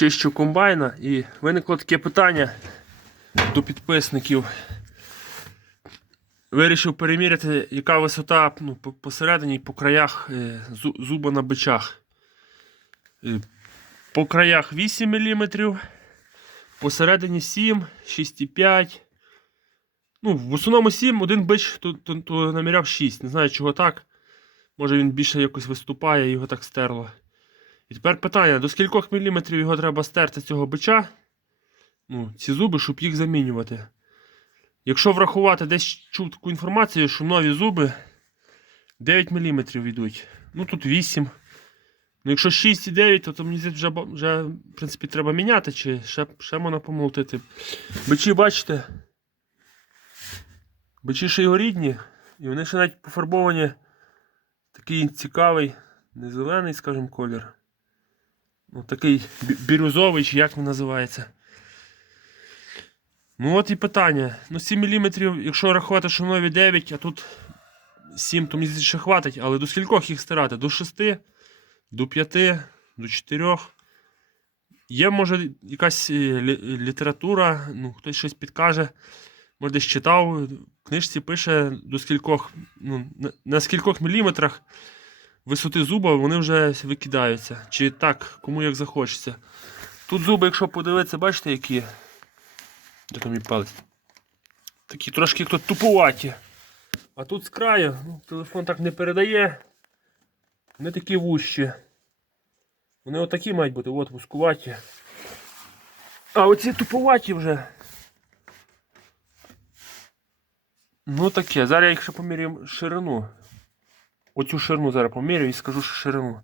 чищу комбайна і виникло таке питання до підписників. Вирішив переміряти, яка висота ну, посередині і по краях е, зуба на бичах. Е, По краях 8 мм, посередині 7, 6,5. Ну, в основному 7, один бич то, то, то наміряв 6. Не знаю, чого так. Може він більше якось виступає, його так стерло. І тепер питання: до скількох міліметрів його треба стерти цього бича? Ну, ці зуби, щоб їх замінювати. Якщо врахувати, десь чув таку інформацію, що нові зуби 9 мм йдуть. Ну тут 8. Ну, якщо 6,9, то, то мені вже, вже в принципі, треба міняти, чи ще, ще можна помолотити. Бичі, бачите? Бичі ще його рідні, і вони ще навіть пофарбовані такий цікавий, не зелений, скажімо, колір. Ну, такий бі- бірюзовий, чи як він називається. Ну от і питання. Ну 7 мм, якщо рахувати, що нові 9, а тут 7, то мені ще хватить, але до скількох їх стирати? До 6, до 5, до 4. Є, може, якась е, література, ну, хтось щось підкаже. Може, десь читав, в книжці пише до скількох, ну, на скількох міліметрах висоти зуба вони вже викидаються. Чи так, кому як захочеться. Тут зуби, якщо подивитися, бачите, які. Де там мій палець? Такі трошки як тупуваті. А тут з краю, ну, телефон так не передає. Вони такі вущі. Вони отакі мають бути, от вузкуваті. А оці тупуваті вже. Ну таке, зараз я їх ще поміряю ширину. Оцю ширину зараз поміряю і скажу що ширину.